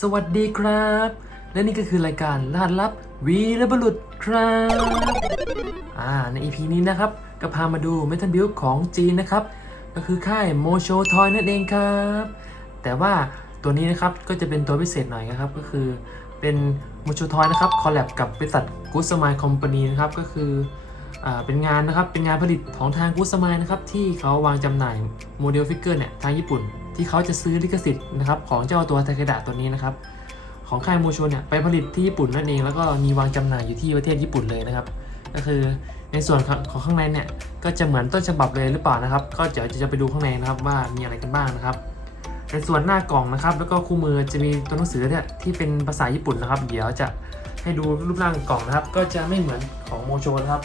สวัสดีครับ และนี่ก็คือรายการลาดลับวีรบุรุษครับอ่าใน EP นี้นะครับ ก็พามาดูเมทัลบิลของจีนนะครับ ก็คือค่ายโมโชทอยนั่นเองครับ แต่ว่าตัวนี้นะครับก็จะเป็นตัวพิเศษหน่อยนะครับ ก็คือเป็นโมโชทอยนะครับคอลแลบกับบริษัทกูสมายคอมพานีนะครับก็คือเป็นงานนะครับเป็นงานผลิตของทางกูสมายนะครับที่เขาวางจำหน่ายโมเดลฟิกเกอร์เนี่ยทางญี่ปุ่น ที่เขาจะซื้อลิขสิทธิ์นะครับของเจ้าตัวไทเคดะตัวนี้นะครับของค่ายโมโชเนี่ยไปผลิตที่ญี่ปุ่นนั่นเองแล้วก็มีวางจำหน่ายอยู่ที่ประเทศญี่ปุ่นเลยนะครับ ก็คือในส่วนของข้างในเนี่ยก็จะเหมือนต้นฉบับเลยหรือเปล่านะครับ ก็เดี๋ยวจะไปดูข้างในนะครับว่ามีอะไรกันบ้างนะครับ ในส่วนหน้ากล่องนะครับ แล้วก็คู่มือจะมีตัวหนังสือเนี่ยที่เป็นภาษาญี่ปุ่นนะครับ เดี๋ยวจะให้ดูรูปร่างกล่องนะครับ ก็จะไม่เหมือนของโมโชนะครับ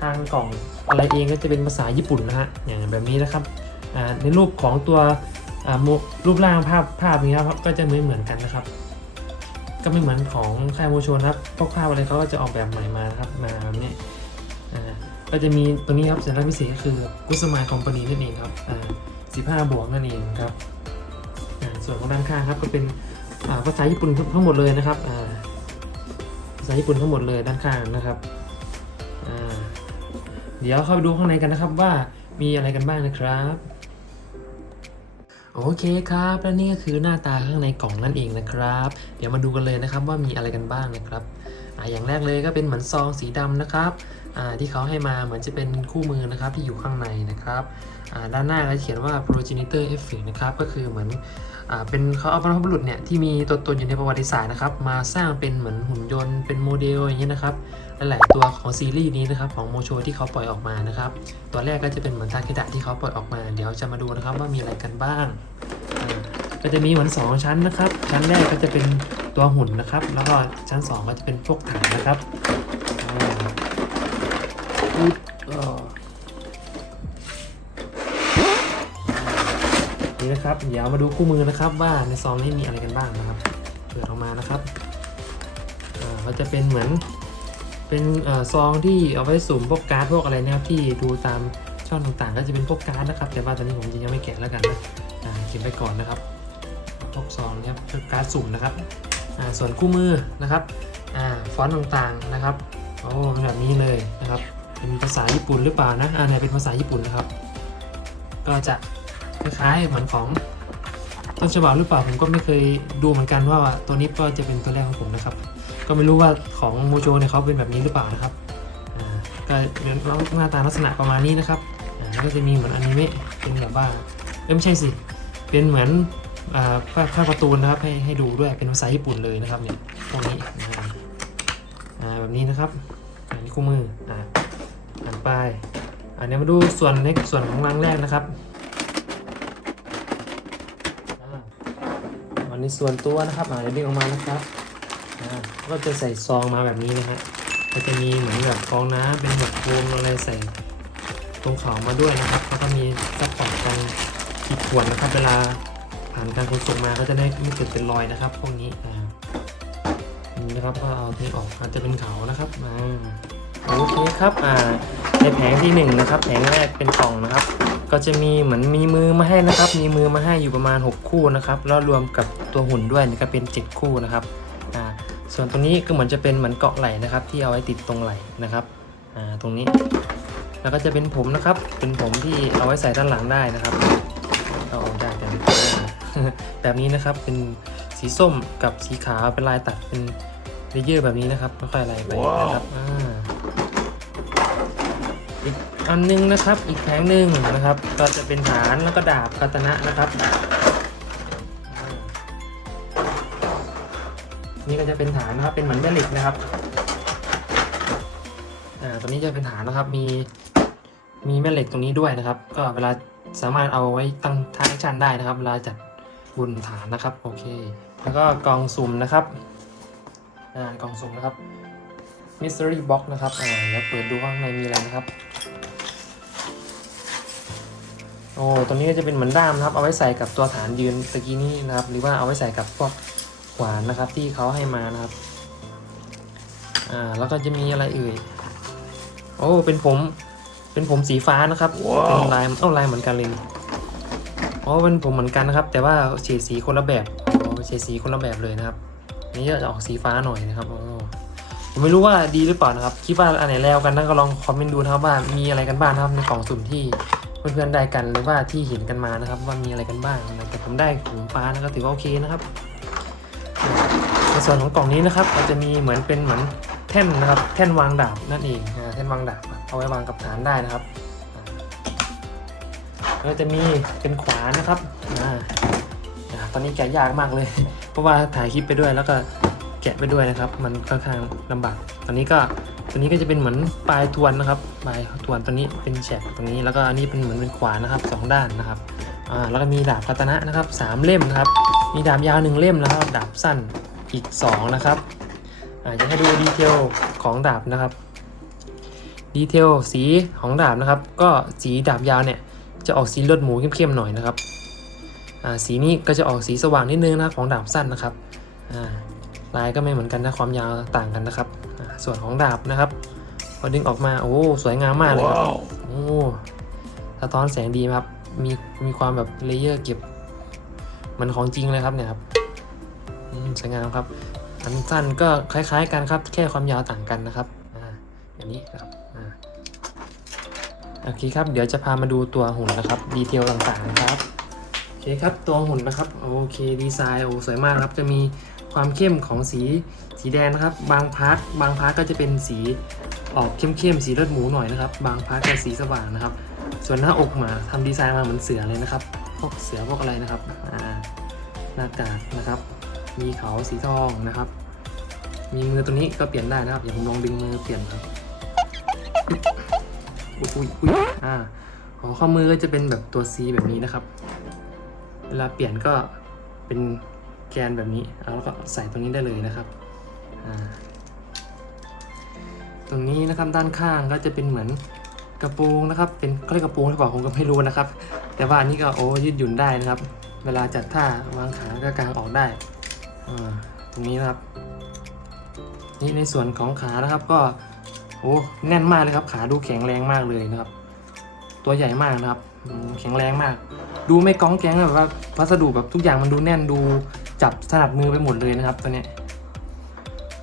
ทางกล่องอะไรเองก็จะเป็นภาษาญี่ปุ่นนะฮะอย่างแบบนี้นะครับในรูปของตัว รูปร่างภาพภาพนี้ครับก็จะไม่เหมือนกันนะครับ ก็ไม่เหมือนของค่ายโมโชนครับพวกภาพอะไรเขาก็จะออกแบบใหม่มาครับมาแบบนี้ก็จะมีตรงนี้ครับสัญลักษณ์พิเศษก็คือกุสมายคอมพานีนั่นเองครับอ่า15บวกนั่นเองครับส่วนของด้านข้างครับก็เป็นภาษาญี่ปุ่นทั้งหมดเลยนะครับภาษาญี่ปุ่นทั้งหมดเลยด้านข้างนะครับเดี๋ยวเข้าไปดูข้างในกันนะครับว่ามีอะไรกันบ้างนะครับ โอเคครับและนี่ก็คือหน้าตาข้างในกล่องนั่นเองนะครับ เดี๋ยวมาดูกันเลยนะครับว่ามีอะไรกันบ้างนะครับอ่าอย่างแรกเลยก็เป็นเหมือนซองสีดำนะครับอ่าที่เขาให้มาเหมือนจะเป็นคู่มือนะครับที่อยู่ข้างในนะครับอ่าด้านหน้าก็เขียนว่า progenitor effect นะครับก็คือเหมือนอ่าเป็นเขาเอาบรรพบุรุษเนี่ยที่มีตัวตนอยู่ในประวัติศาสตร์นะครับมาสร้างเป็นเหมือนหุ่นยนต์เป็นโมเดลอย่างนี้ยนะครับหลายๆตัวของซีรีส์นี้นะครับของโมโชที่เขาปล่อยออกมานะครับ ตัวแรกก็จะเป็นเหมือนทาเคดะที่เขาปล่อยออกมา เดี๋ยวจะมาดูนะครับว่ามีอะไรกันบ้าง ก็จะมีเหมือนสองชั้นนะครับ ชั้นแรกก็จะเป็นตัวหุ่นนะครับ แล้วก็ชั้นสองก็จะเป็นพวกฐานนะครับอุ๊ดนี่นะครับ เดี๋ยวมาดูคู่มือนะครับ ว่าในซองนี้มีอะไรกันบ้างนะครับ เปิดออกมานะครับก็จะเป็นเหมือน เป็นอซองที่เอาไว้สุ่มพวกการ์ดพวกอะไรนะครับที่ดูตามช่องต่างๆ ก็จะเป็นพวกการ์ดนะครับ แต่ว่าตอนนี้ผมยังไม่แกะแล้วกันนะเก็บไว้ก่อนนะครับพวกซองนะครับการดสุ่มนะครับส่วนคู่มือนะครับอฟอนต์ต่างๆนะครับโอ้แบบนี้เลยนะครับเป็นภาษาญี่ปุ่นหรือเปล่านะอ่าเนี่ยเป็นภาษาญี่ปุ่นนะครับ ก็จะคล้ายๆเหมือนของต้นฉบับหรือเปล่าผมก็ไม่เคยดูเหมือนกันว่าตัวนี้ก็จะเป็นตัวแรกของผมนะครับ ก็ไม่รู้ว่าของโมโจเนี่ยเขาเป็นแบบนี้หรือเปล่านะครับอ่าก็หน้าตาลักษณะประมาณนี้นะครับแล้วก็จะมีเหมือนอนิเมะเป็นแบบว่าเอ้ยไม่ใช่สิ เป็นเหมือนอ่าภาพภาพการ์ตูนนะครับให้ให้ดูด้วยเป็นภาษาญี่ปุ่นเลยนะครับเนี่ยพวกนี้อ่าแบบนี้นะครับอันนี้คู่มืออ่าอ่านไปอ่าเดี๋ยวมาดูส่วนในส่วนของรังแรกนะครับอันนี้ส่วนตัวนะครับอ่าเดี๋ยวดึงออกมานะครับ ก็จะใส่ซองมาแบบนี้นะฮะก็จะมีเหมือนแบบฟองน้ำเป็นแบบโฟมอะไรใส่ตรงเขามาด้วยนะครับแล้วก็มีซัพพอร์ตกันขีดข่วนนะครับ เวลาผ่านการขนส่งมาก็จะได้ไม่เกิดเป็นรอยนะครับ พวกนี้อ่านี่นะครับก็เอาที่ออกอาจจะเป็นเขานะครับอ่าโอเคครับอ่าในแผงที่หนึ่งนะครับแผงแรกเป็นกล่องนะครับ ก็จะมีเหมือนมีมือมาให้นะครับ มีมือมาให้อยู่ประมาณ 6 คู่นะครับแล้วรวมกับตัวหุ่นด้วยนี่ก็เป็น 7 คู่นะครับ ส่วนตรงนี้ก็เหมือนจะเป็นเหมือนเกาะไหล่นะครับ ที่เอาไว้ติดตรงไหล่นะครับอ่าตรงนี้ แล้วก็จะเป็นผมนะครับ เป็นผมที่เอาไว้ใส่ด้านหลังได้นะครับเอาออกได้กันแบบนี้นะครับเป็นสีส้มกับสีขาวเป็นลายตัดเป็นเลเยอร์แบบนี้นะครับค่อยๆไล่ไปนะครับอ่าอีกอันนึงนะครับ อีกแผงหนึ่งนะครับ ก็จะเป็นฐานแล้วก็ดาบคาตนะนะครับ นี่ก็จะเป็นฐานนะครับ เป็นเหมือนแม่เหล็กนะครับอ่าตัวนี้จะเป็นฐานนะครับ มี มีแม่เหล็กตรงนี้ด้วยนะครับ ก็เวลาสามารถเอาไว้ตั้งท่าแอคชั่นได้นะครับ เวลาจัดบนฐานนะครับ โอเค แล้วก็กล่องสุ่มนะครับอ่ากล่องสุ่มนะครับ mystery box นะครับอ่าเดี๋ยวเปิดดูข้างในมีอะไรนะครับ โอ้ ตัวนี้ก็จะเป็นเหมือนด้ามนะครับ เอาไว้ใส่กับตัวฐานยืนตะกี้นี้นะครับ หรือว่าเอาไว้ใส่กับพวก ขวานนะครับที่เขาให้มานะครับ อ่าแล้วก็จะมีอะไรเอ่ยโอ้เป็นผม เป็นผมสีฟ้านะครับเป็นลายเอ้าลายเหมือนกันเลยนี่อ๋อเป็นผมเหมือนกันนะครับ แต่ว่าเฉดสีคนละแบบอ๋อเฉดสีคนละแบบเลยนะครับอันนี้จะออกสีฟ้าหน่อยนะครับโอ้ผมไม่รู้ว่าดีหรือเปล่านะครับ คิดว่าอันไหนแล้วกันนะก็ลองคอมเมนต์ดูนะครับว่ามีอะไรกันบ้างนะครับในกล่องสุ่มที่เพื่อนๆได้กันหรือว่าที่เห็นกันมานะครับ ว่ามีอะไรกันบ้างนะแต่ผมได้ถุงฟ้านะครับถือว่าโอเคนะครับ ในส่วนของกล่องนี้นะครับเราจะมีเหมือนเป็นเหมือนแท่นนะครับ แท่นวางดาบนั่นเองแท่นวางดาบเอาไว้วางกับฐานได้นะครับอ่าแล้วก็จะมีเป็นขวานนะครับอตอนนี้แกะยากมากเลย เพราะว่าถ่ายคลิปไปด้วยแล้วก็แกะไปด้วยนะครับ มันค่อนข้างลำบาก ตอนนี้ก็ตัวนี้ก็จะเป็นเหมือนปลายทวนนะครับปลายทวนตัวนี้เป็นแฉกตรงนี้ แล้วก็อันนี้เป็นเหมือนเป็นขวานนะครับสองด้านนะครับอ่าแล้วก็มีดาบคาตนะนะครับสามเล่มนะครับ มีดาบยาวหนึ่งเล่มแล้วก็ดาบสั้น อีก 2 นะครับอาจะให้ดูดีเทลของดาบนะครับ ดีเทลสีของดาบนะครับ ก็สีดาบยาวเนี่ยจะออกสีเลือดหมูเข้มๆหน่อยนะครับอ่าสีนี้ก็จะออกสีสว่างนิดนึงนะของดาบสั้นนะครับอ่าลายก็ไม่เหมือนกันนะความยาวต่างกันนะครับอ่าส่วนของดาบนะครับพอดึงออกมาโอ้สวยงามมากเลยครับโอ้สะท้อนแสงดีไหมครับมีมีความแบบเลเยอร์เก็บมันของจริงเลยครับเนี่ยครับอืม สวยงามครับอันสั้นก็คล้ายๆกันครับ แค่ความยาวต่างกันนะครับอ่าอย่างนี้ครับอ่าโอเคครับ เดี๋ยวจะพามาดูตัวหุ่นนะครับ ดีเทลต่างๆนะครับโอเคครับ ตัวหุ่นนะครับ โอเค ดีไซน์ โอ้ สวยมากครับ จะมีความเข้มของสี สีแดงนะครับ บางพาร์ท บางพาร์ทก็จะเป็นสีออกเข้มๆ สีเลือดหมูหน่อยนะครับ บางพาร์ทก็สีสว่างนะครับ ส่วนหน้าอกหมาทำดีไซน์มาเหมือนเสือเลยนะครับ พวกเสือพวกอะไรนะครับ อ่า หน้ากากนะครับ มีเขาสีทองนะครับ มีมือตัวนี้ก็เปลี่ยนได้นะครับอย่างผมลองดึงมือเปลี่ยนครับอุ๊ยอุ๊ยอุ๊ยอ่าของข้อมือก็จะเป็นแบบตัว C แบบนี้นะครับ เวลาเปลี่ยนก็เป็นแกนแบบนี้แล้วก็ใส่ตรงนี้ได้เลยนะครับอ่าตรงนี้นะครับด้านข้างก็จะเป็นเหมือนกระโปรงนะครับ เป็นเขาเรียกกระโปรงหรือเปล่าผมก็ไม่รู้นะครับ แต่ว่านี้ก็โอ้ยืดหยุ่นได้นะครับ เวลาจัดท่าวางขาก็กางออกได้ ตรงนี้นะครับ นี่ในส่วนของขานะครับก็โอ้แน่นมากเลยครับ ขาดูแข็งแรงมากเลยนะครับ ตัวใหญ่มากนะครับแข็งแรงมาก ดูไม่ก้องแกงแบบว่าวัสดุแบบทุกอย่างมันดูแน่นดูจับถนัดมือไปหมดเลยนะครับ ตัวเนี้ย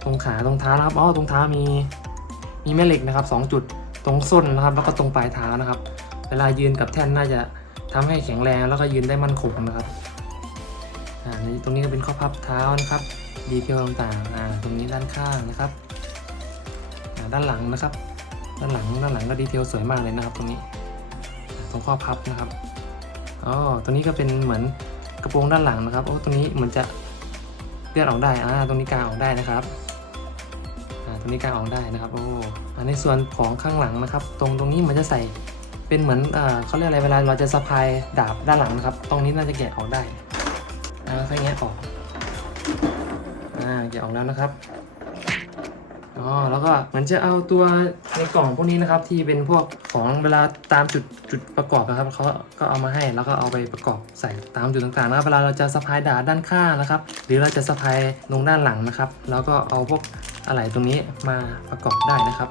ตรงขาตรงเท้านะครับอ๋อตรงเท้ามีมีแม่เหล็กนะครับสองจุดตรงส้นนะครับ แล้วก็ตรงปลายเท้านะครับ เวลายืนกับแท่นน่าจะทำให้แข็งแรงแล้วก็ยืนได้มั่นคงนะครับ อ่านี่ตรงนี้ก็เป็นข้อพับเท้านะครับดีเทลต่างๆอ่าตรงนี้ด้านข้างนะครับอ่าด้านหลังนะครับ ด้านหลังด้านหลังก็ดีเทลสวยมากเลยนะครับ ตรงนี้ตรงข้อพับนะครับอ๋อตัวนี้ก็เป็นเหมือนกระโปรงด้านหลังนะครับโอ้ตรงนี้เหมือนจะเลื่อนออกได้อ่าตรงนี้กางออกได้นะครับอ่าตรงนี้กางออกได้นะครับโอ้อ่าในส่วนของข้างหลังนะครับ ตรงตรงนี้มันจะใส่เป็นเหมือนอ่าเขาเรียกอะไรเวลาเราจะสะพายดาบด้านหลังนะครับ ตรงนี้น่าจะแกะออกได้ อ่าค่อยแงะออก อ่าแกะออกแล้วนะครับ อ๋อ แล้วก็เหมือนจะเอาตัวในกล่องพวกนี้นะครับ ที่เป็นพวกของเวลาตามจุดจุดประกอบนะครับเขาก็เอามาให้แล้วก็เอาไปประกอบใส่ตามจุดต่างๆนะครับ เวลาเราจะสะพายดาบด้านข้างนะครับ หรือเราจะสะพายลงด้านหลังนะครับ แล้วก็เอาพวกอะไรตรงนี้มาประกอบได้นะครับ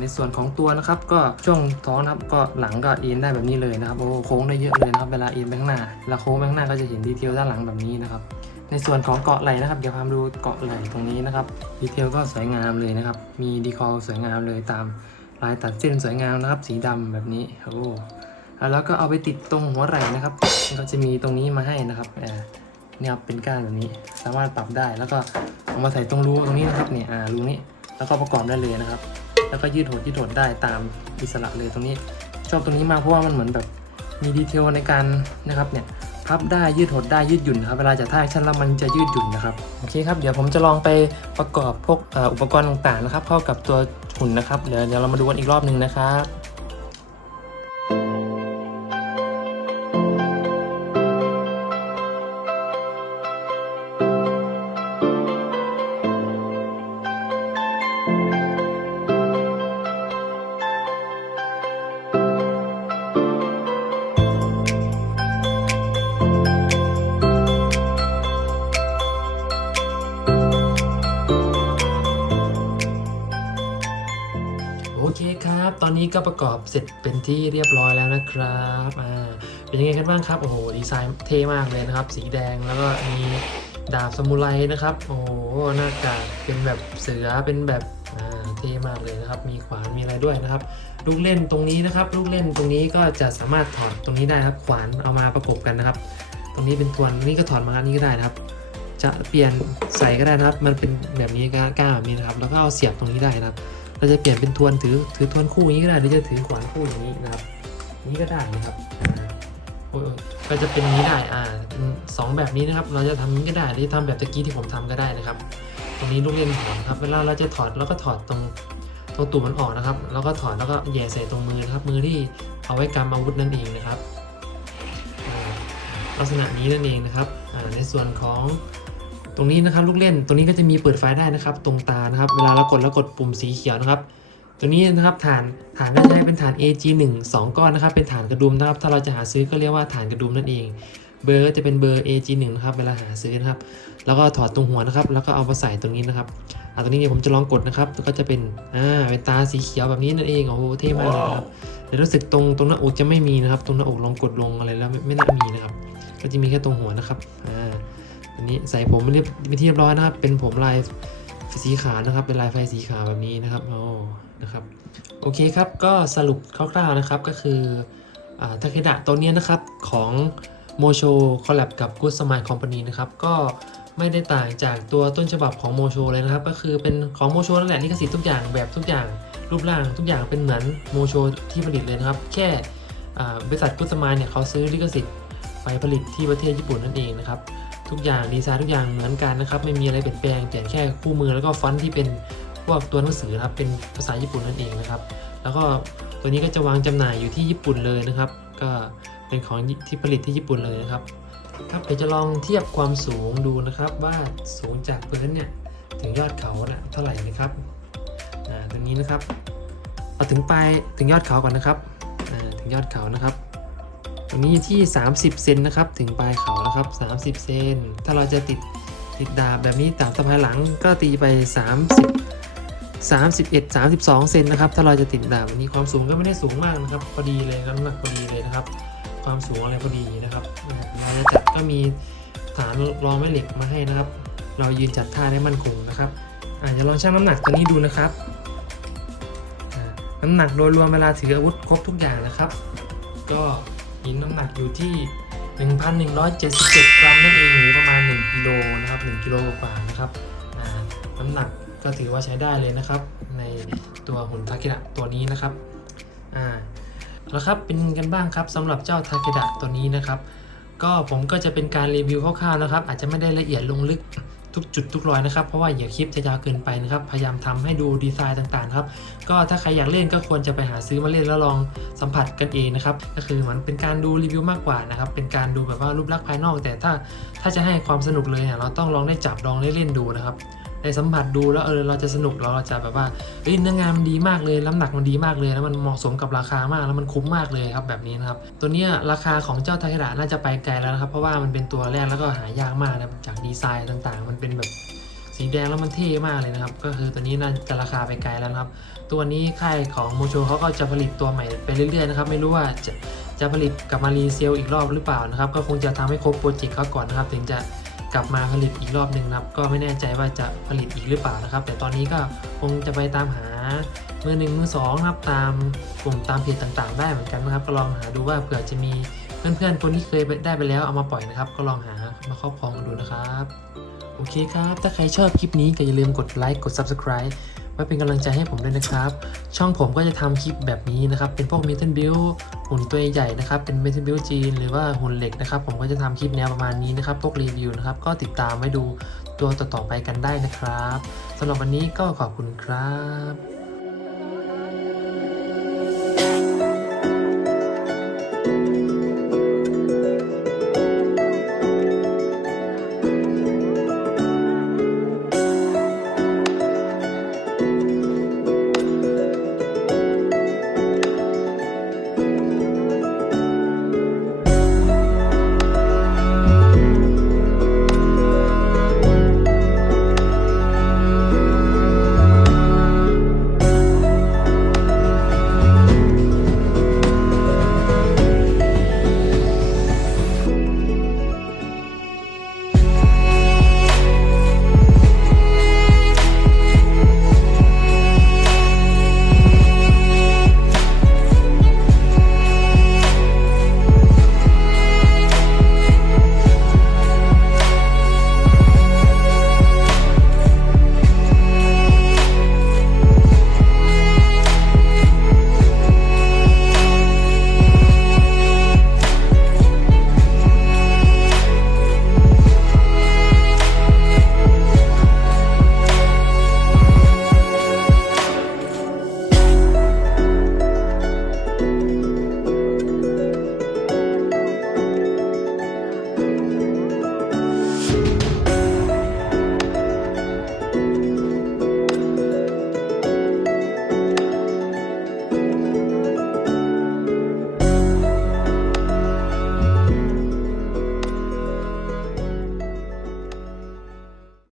ในส่วนของตัวนะครับก็ช่วงท้องนะครับก็หลังก็เอ็นได้แบบนี้เลยนะครับโอ้โค้งได้เยอะเลยนะครับเวลาเอ็นไปข้างหน้าเวลาโค้งไปข้างหน้าก็จะเห็นดีเทลด้านหลังแบบนี้นะครับในส่วนของเกาะไหล่นะครับเดี๋ยวพามาดูเกาะไหล่ตรงนี้นะครับดีเทลก็สวยงามเลยนะครับ มีดีคอลสวยงามเลยตามลายตัดเส้นสวยงามนะครับ สีดำแบบนี้โอ้แล้วก็เอาไปติดตรงหัวไหล่นะครับก็จะมีตรงนี้มาให้นะครับอ่าเนี่ยครับเป็นก้านแบบนี้สามารถปรับได้แล้วก็เอามาใส่ตรงรูตรงนี้นะครับเนี่ยรูนี้แล้วก็ประกอบได้เลยนะครับ แล้วก็ยืดหดยืดหดได้ตามอิสระเลยตรงนี้ ชอบตรงนี้มากเพราะว่ามันเหมือนแบบมีดีเทลในการนะครับเนี่ยพับได้ยืดหดได้ยืดหยุ่นครับเวลาจะท่าแอคชั่นแล้วมันจะยืดหยุ่นนะครับโอเคครับเดี๋ยวผมจะลองไปประกอบพวกอุปกรณ์ต่างๆนะครับ เข้ากับตัวหุ่นนะครับเดี๋ยวเดี๋ยวเรามาดูกันอีกรอบหนึ่งนะครับ ประกอบเสร็จเป็นที่เรียบร้อยแล้วนะครับอ่าเป็นยังไงกันบ้างครับโอ้โหดีไซน์เท่มากเลยนะครับ สีแดงแล้วก็มีดาบสมุไรนะครับ โอ้โหหน้ากากเป็นแบบเสือเป็นแบบอ่าเท่มากเลยนะครับ มีขวานมีอะไรด้วยนะครับ ลูกเล่นตรงนี้นะครับ ลูกเล่นตรงนี้ก็จะสามารถถอดตรงนี้ได้นะครับ ขวานเอามาประกบกันนะครับ ตรงนี้เป็นทวนนี่ก็ถอดมาอันนี้ก็ได้นะครับ จะเปลี่ยนใส่ก็ได้นะครับ มันเป็นแบบนี้ก้าก้าแบบนี้นะครับ แล้วก็เอาเสียบตรงนี้ได้นะครับ เราจะเปลี่ยนเป็นทวนถือถือทวนคู่อย่างนี้ก็ได้หรือจะถือขวานคู่อย่างนี้นะครับ นี้ก็ได้นะครับก็จะเป็นอย่างนี้ได้อ่าสองแบบนี้นะครับ เราจะทำอย่านี้ก็ได้หรือทำแบบตะกี้ที่ผมทำก็ได้นะครับ ตรงนี้ลูกเล่นถอดครับ เวลาเราจะถอดเราก็ถอดตรงตรงตุ่มมันออกนะครับ แล้วก็ถอดแล้วก็แหย่ใส่ตรงมือนะครับ มือที่เอาไว้กำอาวุธนั่นเองนะครับลักษณะนี้นั่นเองนะครับในส่วนของ ตรงนี้นะครับลูกเล่นตรงนี้ก็จะมีเปิดไฟได้นะครับ ตรงตานะครับ เวลาเรากดแล้วกดปุ่มสีเขียวนะครับ ตัวนี้นะครับฐานฐานก็จะใช้เป็นฐาน AG1 2 ก้อนนะครับ เป็นฐานกระดุมนะครับ ถ้าเราจะหาซื้อก็เรียกว่าฐานกระดุมนั่นเอง เบอร์ก็จะเป็นเบอร์ AG1 นะครับเวลาหาซื้อนะครับ แล้วก็ถอดตรงหัวนะครับ แล้วก็เอามาใส่ตรงนี้นะครับอ่าตรงนี้เนี่ยผมจะลองกดนะครับก็จะเป็นอ่าเป็นตาสีเขียวแบบนี้นั่นเองโอ้โหเท่มากเลยครับเดี๋ยวรู้สึกตรงตรงหน้าอกจะไม่มีนะครับ ตรงหน้าอกลองกดลงอะไรแล้วไม่ไม่น่ามีนะครับ ก็จะมีแค่ตรงหัวนะครับอ่า อันนี้ใส่ผมเรียบเป็นที่เรียบร้อยนะครับ เป็นผมลายสีขาวนะครับ เป็นลายไฟสีขาวแบบนี้นะครับโอ้นะครับ โอเคครับ ก็สรุปคร่าวๆนะครับ ก็คือทาเคดะตัวเนี้ยนะครับของโมโชคอลแลบกับ Good Smile Company นะครับ ก็ไม่ได้ต่างจากตัวต้นฉบับของโมโชเลยนะครับ ก็คือเป็นของโมโชนั่นแหละลิขสิทธิ์ทุกอย่างแบบทุกอย่างรูปร่างทุกอย่างเป็นเหมือนโมโชที่ผลิตเลยนะครับ แค่บริษัท Good Smile เนี่ยเขาซื้อลิขสิทธิ์ไปผลิตที่ประเทศญี่ปุ่นนั่นเองนะครับ ทุกอย่างดีไซน์ทุกอย่างเหมือนกันนะครับ ไม่มีอะไรเปลี่ยนแปลงเปลี่ยนแค่คู่มือแล้วก็ฟอนต์ที่เป็นพวกตัวหนังสือครับเป็นภาษาญี่ปุ่นนั่นเองนะครับ แล้วก็ตัวนี้ก็จะวางจำหน่ายอยู่ที่ญี่ปุ่นเลยนะครับ ก็เป็นของที่ผลิตที่ญี่ปุ่นเลยนะครับครับเดี๋ยวจะลองเทียบความสูงดูนะครับ ว่าสูงจากพื้นเนี่ยถึงยอดเขาน่ะเท่าไหร่นะครับอ่าตรงนี้นะครับเอาถึงปลายถึงยอดเขาก่อนนะครับถึงยอดเขานะครับ ตรงนี้อยู่ที่ 30 เซนนะครับ ถึงปลายเขานะครับ 30 เซน ถ้าเราจะติดติดดาบแบบนี้ตามสะพายหลังก็ตีไป 30 31 32 เซนนะครับ ถ้าเราจะติดดาบนนี้ความสูงก็ไม่ได้สูงมากนะครับ พอดีเลยน้ำหนักพอดีเลยนะครับ ความสูงอะไรพอดีนะครับเราจะจัดก็มีฐานรองแม่เหล็กมาให้นะครับ เรายืนจัดท่าได้มั่นคงนะครับอาจจะลองชั่งน้ำหนักตัวนี้ดูนะครับ น้ำหนักโดยรวมเวลาถืออาวุธครบทุกอย่างนะครับ ก็ มีน้ำหนักอยู่ที่ 1,177 กรัมนั่นเองหรือประมาณ 1กิโลนะครับ1กิโลกว่านะครับน้ำหนักก็ถือว่าใช้ได้เลยนะครับ ในตัวหุ่นทาคิระตัวนี้นะครับอ่าแล้วครับเป็นกันบ้างครับสำหรับเจ้าทาคิระตัวนี้นะครับ ก็ผมก็จะเป็นการรีวิวคร่าวๆนะครับ อาจจะไม่ได้ละเอียดลงลึก ทุกจุดทุกรอยนะครับเพราะว่าอย่าคลิปจะยาวเกินไปนะครับพยายามทำให้ดูดีไซน์ต่างๆครับก็ถ้าใครอยากเล่นก็ควรจะไปหาซื้อมาเล่นแล้วลองสัมผัสกันเองนะครับก็คือเหมือนเป็นการดูรีวิวมากกว่านะครับเป็นการดูแบบว่ารูปลักษณ์ภายนอก แต่ถ้าถ้าจะให้ความสนุกเลยเนี่ยเราต้องลองได้จับลองได้เล่นดูนะครับ ได้สัมผัสดูแล้วเออเราจะสนุกเราจะแบบว่าเฮ้ยเนื้องานมันดีมากเลยน้ำหนักมันดีมากเลยแล้วมันเหมาะสมกับราคามากแล้วมันคุ้มมากเลยครับแบบนี้นะครับตัวนี้ราคาของเจ้าทาเคดะน่าจะไปไกลแล้วนะครับเพราะว่ามันเป็นตัวแรกแล้วก็หายากมากนะจากดีไซน์ต่างๆ มันเป็นแบบสีแดงแล้วมันเท่มากเลยนะครับ ก็คือตัวนี้น่าจะราคาไปไกลแล้วนะครับ ตัวนี้ค่ายของโมโชเขาก็จะผลิตตัวใหม่ไปเรื่อยๆนะครับ ไม่รู้ว่าจะจะผลิตกลับมารีเซลอีกรอบหรือเปล่านะครับ ก็คงจะทำให้ครบโปรเจกต์เขาก่อนนะครับ ถึงจะ กลับมาผลิตอีกรอบหนึ่งนะครับ ก็ไม่แน่ใจว่าจะผลิตอีกหรือเปล่านะครับ แต่ตอนนี้ก็คงจะไปตามหามือหนึ่งมือสองนะครับตามกลุ่มตามเพจต่างๆ ได้เหมือนกันนะครับ ก็ลองหาดูว่าเผื่อจะมีเพื่อนๆคนที่เคยได้ไปแล้วเอามาปล่อยนะครับ ก็ลองหามาครอบครองกันดูนะครับ โอเคครับ ถ้าใครชอบคลิปนี้ก็อย่าลืมกดไลค์กด Subscribe ไว้เป็นกำลังใจให้ผมด้วยนะครับ ช่องผมก็จะทำคลิปแบบนี้นะครับ เป็นพวก Metal Build หุ่นตัวใหญ่นะครับ เป็น Metal Build จีน หรือว่าหุ่นเหล็กนะครับ ผมก็จะทำคลิปแนวประมาณนี้นะครับ พวกรีวิวนะครับ ก็ติดตามไว้ดูตัวต่อๆไปกันได้นะครับสำหรับวันนี้ก็ขอบคุณครับ